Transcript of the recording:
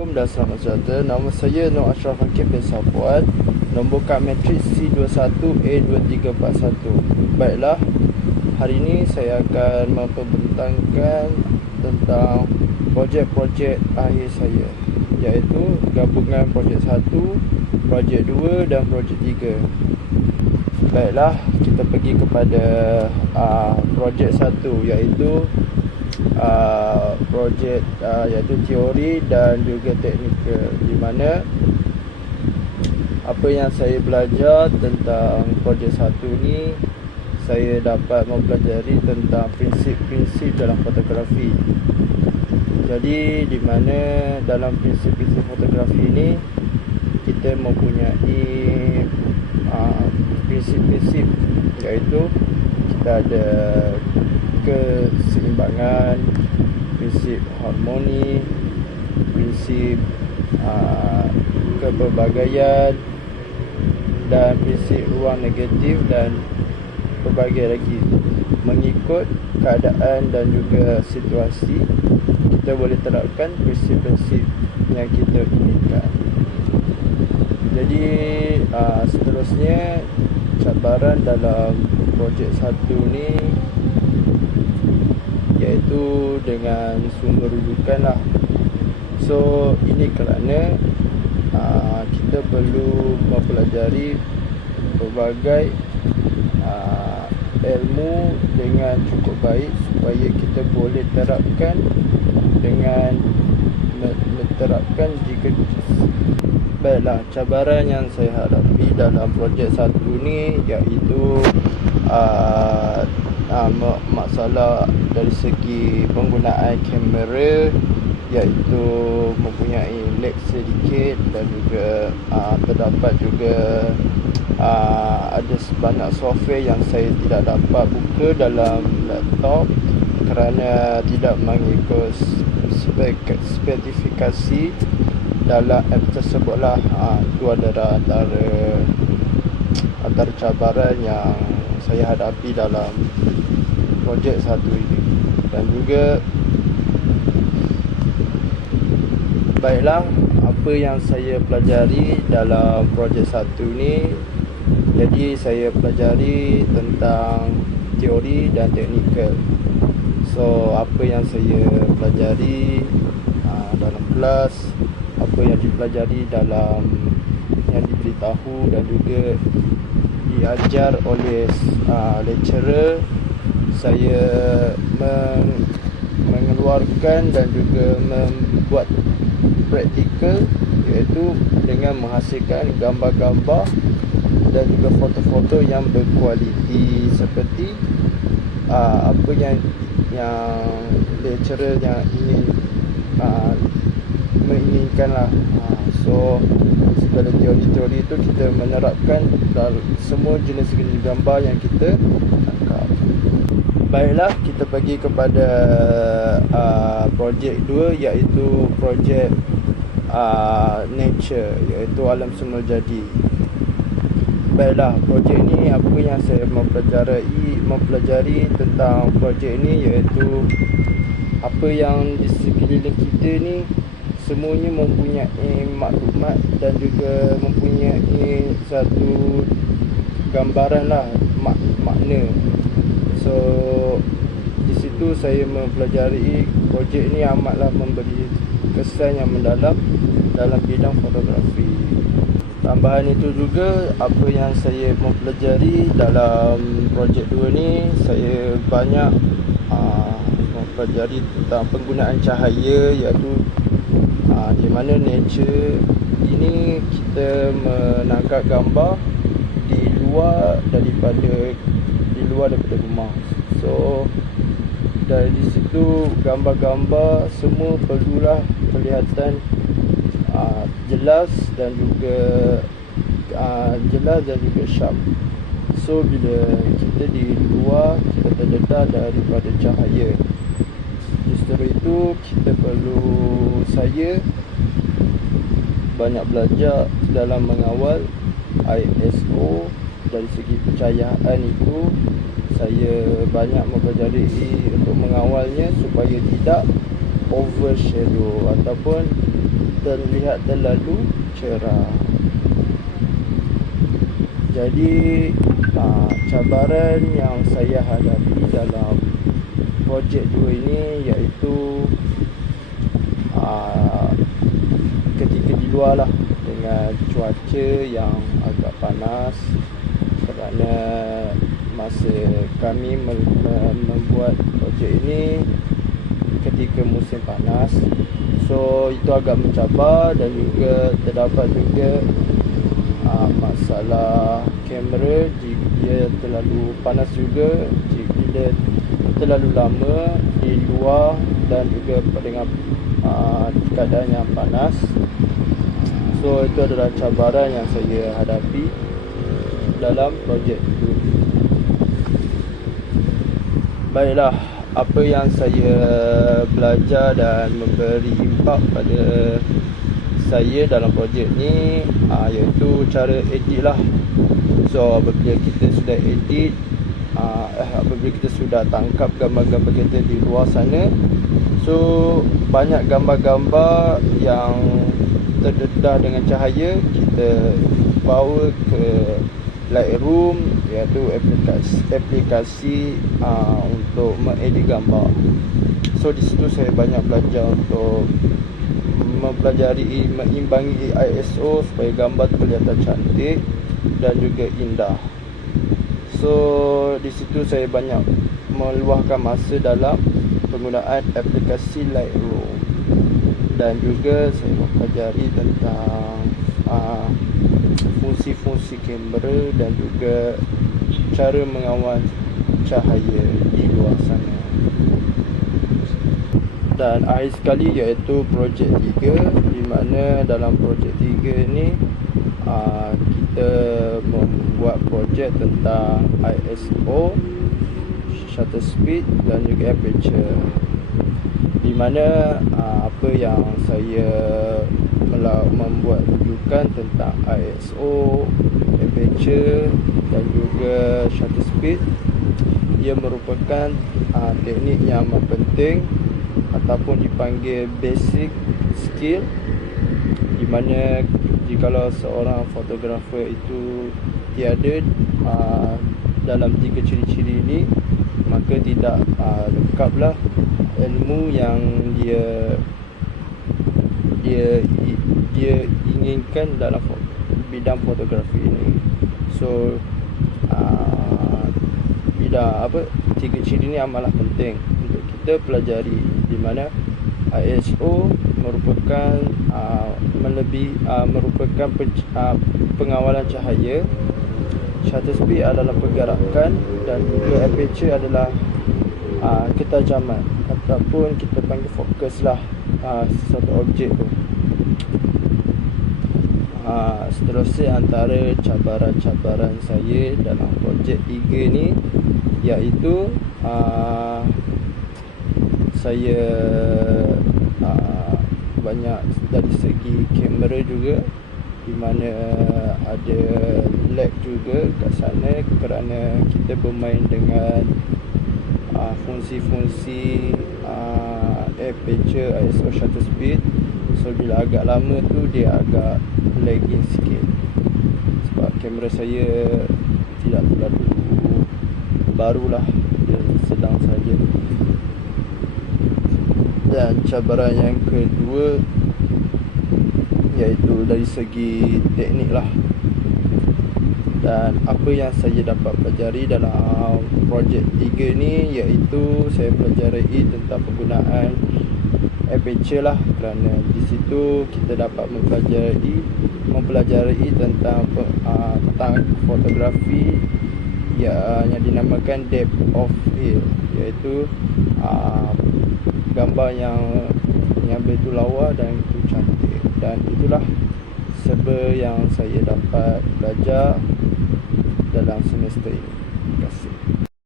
Assalamualaikum dan selamat sejahtera. Nama saya Nur Ashraf Hakim bin Safuad. Nombor kad matriks C21A2341. Baiklah, hari ini saya akan memperbentangkan tentang projek-projek akhir saya, iaitu gabungan projek 1, projek 2 dan projek 3. Baiklah, kita pergi kepada projek 1, iaitu projek iaitu teori dan juga teknikal, di mana apa yang saya belajar tentang projek 1 ni, saya dapat mempelajari tentang prinsip-prinsip dalam fotografi. Jadi di mana dalam prinsip-prinsip fotografi ni kita mempunyai prinsip-prinsip, iaitu kita ada keseimbangan, prinsip harmoni, prinsip kepelbagaian, dan prinsip ruang negatif, dan pelbagai lagi. Mengikut keadaan dan juga situasi, kita boleh terapkan prinsip-prinsip yang kita inginkan. Jadi seterusnya, cabaran dalam projek 1 ni iaitu dengan sumber rujukan lah. So ini kerana kita perlu mempelajari pelbagai ilmu dengan cukup baik supaya kita boleh terapkan dengan menerapkan jika. Baiklah, cabaran yang saya hadapi dalam projek 1 ni iaitu masalah dari segi penggunaan kamera, iaitu mempunyai lag sedikit, dan juga terdapat juga ada sebanyak software yang saya tidak dapat buka dalam laptop kerana tidak mengikut spesifikasi dalam app tersebut lah. Itu adalah antara cabaran yang saya hadapi dalam projek 1 ini. Dan juga baiklah, apa yang saya pelajari dalam projek 1 ni, jadi saya pelajari tentang teori dan teknikal. So apa yang saya pelajari dalam kelas, apa yang dipelajari dalam yang diberitahu dan juga diajar oleh lecturer, saya mengeluarkan dan juga membuat praktikal, iaitu dengan menghasilkan gambar-gambar dan juga foto-foto yang berkualiti seperti apa yang lecturer yang ingin menginginkan lah. So segala teori-teori itu kita menerapkan dalam semua jenis-jenis gambar yang kita tangkap. Baiklah, kita pergi kepada projek 2, iaitu projek nature, iaitu alam semula jadi. Baiklah, projek ni apa yang saya mempelajari tentang projek ni, iaitu apa yang di sekeliling kita ni semuanya mempunyai maklumat dan juga mempunyai satu gambaran lah, makna. So di situ saya mempelajari projek ni amatlah memberi kesan yang mendalam dalam bidang fotografi. Tambahan itu juga, apa yang saya mempelajari dalam projek 2 ni, saya banyak mempelajari tentang penggunaan cahaya, iaitu di mana nature ini kita menangkap gambar di luar daripada rumah. So dari situ gambar-gambar semua perlulah kelihatan jelas dan juga sharp. So bila kita di luar, kita terdedah daripada cahaya. Justru itu saya banyak belajar dalam mengawal ISO. Dari segi pencahayaan itu, saya banyak mempelajari untuk mengawalnya supaya tidak overshadow ataupun terlihat terlalu cerah. Jadi cabaran yang saya hadapi dalam projek 2 ini iaitu ketika di luar lah, dengan cuaca yang agak panas, kerana masa kami membuat projek ini ketika musim panas. So itu agak mencabar, dan juga terdapat juga masalah kamera jika dia terlalu panas juga, jika terlalu lama di luar dan juga dengan keadaan yang panas. So itu adalah cabaran yang saya hadapi dalam projek itu. Baiklah, apa yang saya belajar dan memberi impak pada saya dalam projek ni iaitu cara edit lah. So apabila kita sudah edit, apabila kita sudah tangkap gambar-gambar kita di luar sana, so banyak gambar-gambar yang terdedah dengan cahaya, kita bawa ke Lightroom, iaitu aplikasi untuk mengedit gambar. So di situ saya banyak belajar untuk mempelajari, mengimbangi ISO supaya gambar kelihatan cantik dan juga indah. So di situ saya banyak meluahkan masa dalam penggunaan aplikasi Lightroom, dan juga saya mempelajari tentang fungsi-fungsi kamera dan juga cara mengawal cahaya di luar sana. Dan akhir sekali iaitu projek 3, di mana dalam projek 3 ni kita membuat projek tentang ISO, shutter speed dan juga aperture, di mana apa yang saya membuat rujukan tentang ISO, aperture dan juga shutter speed, ia merupakan teknik yang amat penting ataupun dipanggil basic skill, di mana jikalau seorang fotografer itu tiada dalam 3 ciri-ciri ini, maka tidak lengkaplah ilmu yang dia inginkan dalam bidang fotografi ini. So bidang 3 ciri ini amatlah penting untuk kita pelajari, di mana ISO merupakan merupakan pengawalan cahaya, shutter speed adalah pergerakan, dan juga aperture adalah ketajaman ataupun kita panggil fokus lah sesuatu objek tu. Seterusnya antara cabaran-cabaran saya dalam projek 3 ni iaitu saya banyak dari segi kamera juga, di mana ada lag juga kat sana kerana kita bermain dengan fungsi-fungsi aperture, ISO, shutter speed. So bila agak lama tu dia agak lagging sikit, sebab kamera saya tidak terlalu barulah, dia sedang saja. Dan cabaran yang kedua iaitu dari segi teknik lah. Dan apa yang saya dapat pelajari dalam projek 3 ni iaitu saya pelajari tentang penggunaan aperture lah, kerana di situ kita dapat mempelajari tentang fotografi yang dinamakan depth of field, iaitu gambar yang begitu lawa dan itu cantik. Dan itulah serba yang saya dapat belajar dalam semester ini. Terima kasih.